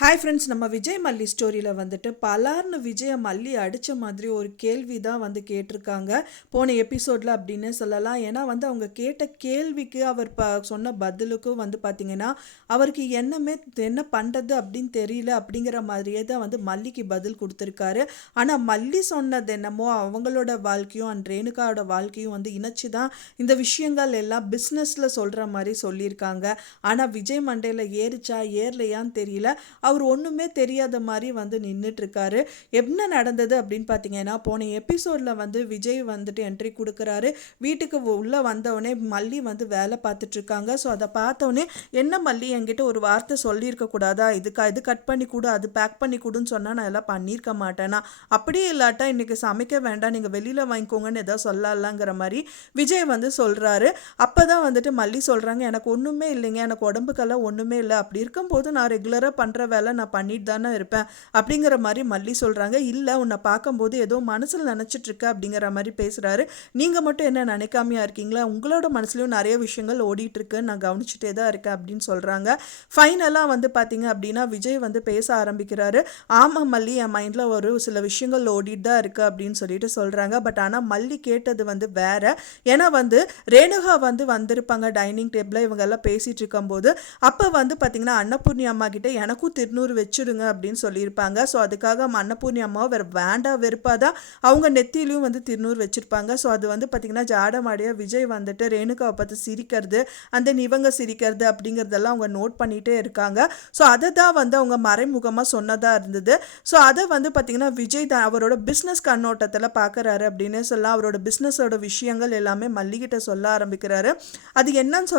Hi friends, நம்ம விஜய் மல்லி ஸ்டோரியில் வந்துட்டு பலார்னு விஜயை மல்லி அடித்த மாதிரி ஒரு கேள்வி தான் வந்து கேட்டிருக்காங்க போன எபிசோடில் அப்படின்னு சொல்லலாம். ஏன்னா வந்து அவங்க கேட்ட கேள்விக்கு அவர் சொன்ன பதிலுக்கும் வந்து பார்த்திங்கன்னா அவருக்கு என்ன பண்ணுறது அப்படின்னு தெரியல அப்படிங்கிற மாதிரியே தான் வந்து மல்லிக்கு பதில் கொடுத்துருக்காரு. ஆனால் மல்லி சொன்னது என்னமோ அவங்களோட வாழ்க்கையும் அண்ட் ரேணுகாவோட வாழ்க்கையும் வந்து இணைச்சி தான் இந்த விஷயங்கள் எல்லாம் பிஸ்னஸில் சொல்கிற மாதிரி சொல்லியிருக்காங்க. ஆனால் விஜய் மண்டையில் ஏறிச்சா ஏறலையான்னு தெரியல. அவர் ஒன்றுமே தெரியாத மாதிரி வந்து நின்றுட்டுருக்காரு. என்ன நடந்தது அப்படின்னு பார்த்தீங்கன்னா, போன எபிசோடில் வந்து விஜய் வந்துட்டு என்ட்ரி கொடுக்குறாரு. வீட்டுக்கு உள்ளே வந்தவொடனே மல்லி வந்து வேலை பார்த்துட்ருக்காங்க. ஸோ அதை பார்த்தோன்னே, என்ன மல்லி என்கிட்ட ஒரு வார்த்தை சொல்லியிருக்கக்கூடாதா, இது கட் பண்ணி கொடு, அது பேக் பண்ணி கொடுன்னு சொன்னால் நான் எல்லாம் பண்ணியிருக்க மாட்டேனா, அப்படியே இல்லாட்டா இன்றைக்கி சமைக்க வேண்டாம், நீங்கள் வெளியில் வாங்கிக்கோங்கன்னு ஏதோ சொல்லலாங்கிற மாதிரி விஜய் வந்து சொல்கிறாரு. அப்போ தான் வந்துட்டு மல்லி சொல்கிறாங்க, எனக்கு ஒன்றுமே இல்லைங்க, எனக்கு உடம்புக்கெல்லாம் ஒன்றுமே இல்லை, அப்படி இருக்கும்போது நான் ரெகுலராக பண்ணுற வேலை நான் பண்ணிட்டு தானே இருப்பேன் அப்படிங்கிற மாதிரி மல்லி சொல்கிறாங்க. இல்லை, உன்னை பார்க்கும்போது ஏதோ மனசில் நினச்சிட்ருக்க அப்படிங்கிற மாதிரி பேசுகிறாரு. நீங்கள் மட்டும் என்ன நினைக்காமையா இருக்கீங்களா, உங்களோட மனசுலையும் நிறைய விஷயங்கள் ஓடிட்டுருக்கு, நான் கவனிச்சுட்டே தான் இருக்கேன் அப்படின்னு சொல்கிறாங்க. ஃபைனலாக வந்து பார்த்தீங்க அப்படின்னா விஜய் வந்து பேச ஆரம்பிக்கிறாரு. ஆமாம் மல்லி, என் மைண்டில் ஒரு சில விஷயங்கள் ஓடிட்டு தான் இருக்குது அப்படின்னு சொல்லிட்டு சொல்கிறாங்க. பட் ஆனால் மல்லி கேட்டது வந்து வேற. ஏன்னா வந்து ரேணுகா வந்து வந்திருப்பாங்க டைனிங் டேபிளில், இவங்கெல்லாம் பேசிகிட்டு இருக்கும்போது அப்போ வந்து பார்த்திங்கன்னா அன்னபூர்ணி அம்மா கிட்ட எனக்கும் திருநூறு வச்சுடுங்க அப்படின்னு சொல்லியிருப்பாங்க. ஸோ அதுக்காக அன்னபூர்ணி அம்மாவை வேறு வேண்டாம் வெறுப்பாக தான் அவங்க நெத்திலையும் வந்து திருநூறு வச்சுருப்பாங்க. ஸோ அது வந்து பார்த்திங்கன்னா ஜாடமாடியாக விஜய் வந்துட்டு ரேணுகாவை பார்த்து சிரிக்கிறது, அந்த இவங்க சிரிக்கிறது அப்படிங்கிறதெல்லாம் அவங்க நோட் பண்ணிகிட்டே இருக்காங்க. ஸோ அதை தான் வந்து அவங்க மறைமுகமாக சொன்னதாக இருந்தது. ஸோ அதை வந்து பார்த்திங்கன்னா விஜய் தான் அவரோட பிஸ்னஸ் கண்ணோட்டத்தில் பார்க்குறாரு அப்படின்னு சொல்லலாம். அவரோட பிஸ்னஸோட விஷயங்கள் எல்லாமே மல்லிகிட்ட சொல்ல ஆரம்பிக்கிறாரு. அது என்னன்னு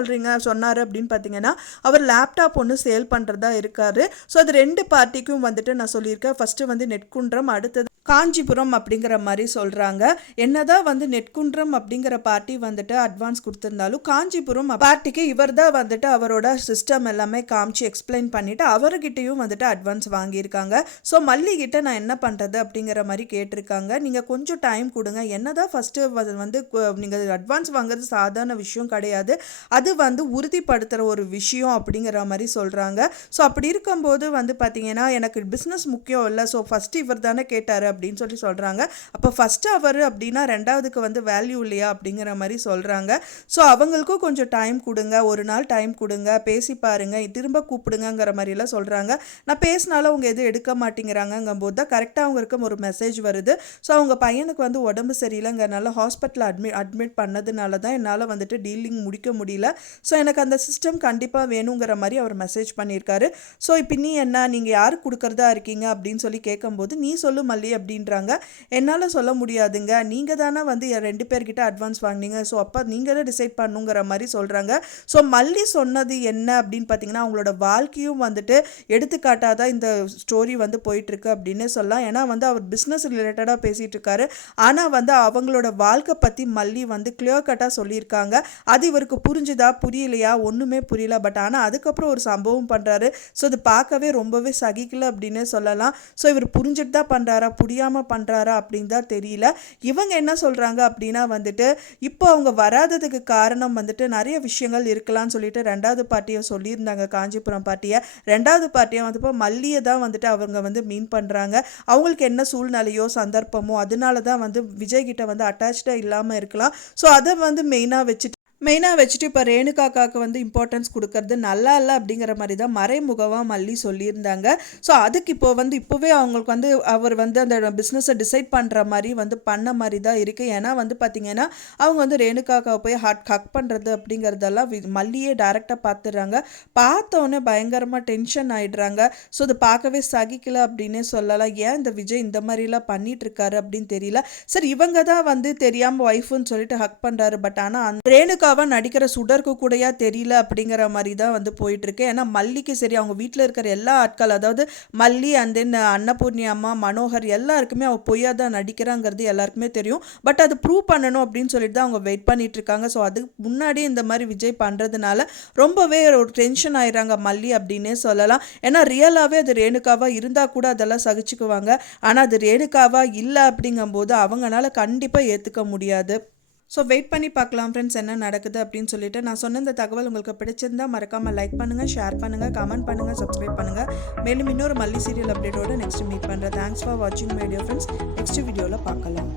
சொன்னார் அப்படின்னு பார்த்தீங்கன்னா, அவர் லேப்டாப் ஒன்று சேல் பண்ணுறதா இருக்காரு. ஸோ அது ரெண்டு பார்ட்டிக்கும் வந்துட்டு நான் சொல்லியிருக்கேன். ஃபஸ்ட்டு வந்து நெற்குன்றம், அடுத்தது காஞ்சிபுரம் அப்படிங்கிற மாதிரி சொல்கிறாங்க. என்னதான் வந்து நெற்குன்றம் அப்படிங்கிற பார்ட்டி வந்துட்டு அட்வான்ஸ் கொடுத்துருந்தாலும் காஞ்சிபுரம் பார்ட்டிக்கு இவர் தான் வந்துட்டு அவரோட சிஸ்டம் எல்லாமே காமிச்சு எக்ஸ்பிளைன் பண்ணிவிட்டு அவர்கிட்டையும் வந்துட்டு அட்வான்ஸ் வாங்கியிருக்காங்க. ஸோ மல்லிகிட்ட நான் என்ன பண்ணுறது அப்படிங்கிற மாதிரி கேட்டிருக்காங்க. நீங்கள் கொஞ்சம் டைம் கொடுங்க, என்னதான் ஃபஸ்ட்டு வந்து நீங்கள் அட்வான்ஸ் வாங்குறது சாதாரண விஷயம் கிடையாது, அது வந்து உறுதிப்படுத்துகிற ஒரு விஷயம் அப்படிங்கிற மாதிரி சொல்கிறாங்க. ஸோ அப்படி இருக்கும்போது வந்து பார்த்தீங்கன்னா எனக்கு பிஸ்னஸ் முக்கியம் இல்லை, ஸோ ஃபஸ்ட்டு இவர் தானே கேட்டார் அப்படின்னு சொல்லி சொல்கிறாங்க. அப்போ ஃபஸ்ட்டு அவர் அப்படின்னா ரெண்டாவதுக்கு வந்து வேல்யூ இல்லையா அப்படிங்கிற மாதிரி சொல்கிறாங்க. ஸோ அவங்களுக்கும் கொஞ்சம் டைம் கொடுங்க, ஒரு நாள் டைம் கொடுங்க, பேசி பாருங்கள், திரும்ப கூப்பிடுங்கிற மாதிரிலாம் சொல்கிறாங்க. நான் பேசினாலும் அவங்க எதுவும் எடுக்க மாட்டேங்கிறாங்கங்கும் போது தான் கரெக்டாக அவங்களுக்கு ஒரு மெசேஜ் வருது. ஸோ அவங்க பையனுக்கு வந்து உடம்பு சரியில்லைங்கிறனால ஹாஸ்பிட்டலில் அட்மிட் பண்ணதுனால தான் என்னால் வந்துட்டு டீலிங் முடிக்க முடியல. ஸோ எனக்கு அந்த சிஸ்டம் கண்டிப்பாக வேணுங்கிற மாதிரி அவர் மெசேஜ் பண்ணியிருக்காரு. ஸோ இப்போ நீ என்ன, நீங்கள் யாருக்கு கொடுக்குறதா இருக்கீங்க அப்படின்னு சொல்லி கேட்கும்போது, நீ சொல்லு மல்லி அப்படின்றாங்க. என்னால் சொல்ல முடியாதுங்க, நீங்கள் தானே வந்து 2 பேர்கிட்ட அட்வான்ஸ் வாங்கினீங்க, ஸோ அப்போ நீங்கள் தான் டிசைட் பண்ணுங்கிற மாதிரி சொல்கிறாங்க. ஸோ மல்லி சொன்னது என்ன அப்படின்னு பார்த்தீங்கன்னா, அவங்களோட வாழ்க்கையும் வந்துட்டு எடுத்துக்காட்டாக தான் இந்த ஸ்டோரி வந்து போயிட்டுருக்கு அப்படின்னு சொல்லலாம். ஏன்னா வந்து அவர் பிஸ்னஸ் ரிலேட்டடாக பேசிகிட்டு இருக்காரு, ஆனால் வந்து அவங்களோட வாழ்க்கை பற்றி மல்லி வந்து கிளியர் கட்டாக சொல்லியிருக்காங்க. அது இவருக்கு புரிஞ்சுதா புரியலையா ஒன்றுமே புரியல. பட் ஆனால் அதுக்கப்புறம் ஒரு சம்பவம் பண்ணுறாரு. ஸோ இது பார்க்கவே ரொம்பவே சகிக்கல அப்படின்னு சொல்லலாம். ஸோ இவர் புரிஞ்சுட்டு தான் பண்ணுறாரா புரியாமல் பண்ணுறாரா அப்படின்னு தான் தெரியல. இவங்க என்ன சொல்கிறாங்க அப்படின்னா வந்துட்டு இப்போ அவங்க வராததுக்கு காரணம் வந்துட்டு நிறைய விஷயங்கள் இருக்கலாம்னு சொல்லிட்டு ரெண்டாவது பார்ட்டியை சொல்லியிருந்தாங்க. காஞ்சிபுரம் பார்ட்டியை, ரெண்டாவது பார்ட்டியை வந்து மல்லியை தான் வந்துட்டு அவங்க வந்து மீன் பண்ணுறாங்க. அவங்களுக்கு என்ன சூழ்நிலையோ சந்தர்ப்பமோ அதனால தான் வந்து விஜய்கிட்ட வந்து அட்டாச்சாக இல்லாமல் இருக்கலாம். ஸோ அதை வந்து மெயினாக வச்சுட்டு இப்போ ரேணுகாக்காவுக்கு வந்து இம்பார்ட்டன்ஸ் கொடுக்கறது நல்லா இல்லை அப்படிங்கிற மாதிரி தான் மறைமுகமாக மல்லி சொல்லியிருந்தாங்க. ஸோ அதுக்கு இப்போவே அவங்களுக்கு வந்து அவர் வந்து அந்த பிஸ்னஸை டிசைட் பண்ணுற மாதிரி வந்து பண்ண மாதிரி தான் இருக்குது. ஏன்னா வந்து பார்த்திங்கன்னா அவங்க வந்து ரேணுகாக்காவை போய் ஹக் பண்ணுறது அப்படிங்கிறதெல்லாம் மல்லியே டைரெக்டாக பார்த்துடுறாங்க. பார்த்தோன்னே பயங்கரமாக டென்ஷன் ஆகிடுறாங்க. ஸோ அது பார்க்கவே சகிக்கல அப்படின்னே சொல்லலாம். ஏன் இந்த விஜய் இந்த மாதிரிலாம் பண்ணிகிட்ருக்காரு அப்படின்னு தெரியல. சரி, இவங்க தான் வந்து தெரியாமல் ஒய்ஃபுன்னு சொல்லிட்டு ஹக் பண்ணுறாரு. பட் ஆனால் அந்த ரேணுகா நடிக்கிற சுடருக்கு கூடயா தெரியல அப்படிங்கிற மாதிரி தான் வந்து போயிட்டு இருக்கு. ஏன்னா மல்லிக்கு சரி அவங்க வீட்டில் இருக்கிற எல்லா ஆட்கள், அதாவது மல்லி அண்ட் தென் அன்னபூர்ணி அம்மா, மனோகர் எல்லாருக்குமே அவள் பொய்யா தான் நடிக்கிறாங்கிறது எல்லாருக்குமே தெரியும். பட் அது ப்ரூவ் பண்ணணும் அப்படின்னு சொல்லிட்டு தான் அவங்க வெயிட் பண்ணிட்டு இருக்காங்க. ஸோ அதுக்கு முன்னாடி இந்த மாதிரி விஜய் பண்ணுறதுனால ரொம்பவே ஒரு டென்ஷன் ஆயிடுறாங்க மல்லி அப்படின்னே சொல்லலாம். ஏன்னா ரியலாகவே அது ரேணுகாவாக இருந்தால் கூட அதெல்லாம் சகிச்சுக்குவாங்க. ஆனால் அது ரேணுகாவாக இல்லை அப்படிங்கும்போது அவங்களால கண்டிப்பாக ஏற்றுக்க முடியாது. ஸோ வெயிட் பண்ணி பார்க்கலாம் ஃப்ரெண்ட்ஸ் என்ன நடக்குது அப்படின்னு சொல்லிட்டு. நான் சொன்ன இந்த தகவல் உங்களுக்கு பிடிச்சிருந்தா மறக்காமல் லைக் பண்ணுங்கள், ஷேர் பண்ணுங்கள், கமெண்ட் பண்ணுங்கள், சப்ஸ்கிரைப் பண்ணுங்கள். மேலும் இன்னொரு மல்லி சீரியல் அப்டேட்டோட நெக்ஸ்ட் மீட் பண்ணுறேன். தேங்க்ஸ் ஃபார் வாட்சிங் மை டியர் ஃப்ரெண்ட்ஸ். நெக்ஸ்ட் வீடியோவில் பார்க்கலாம்.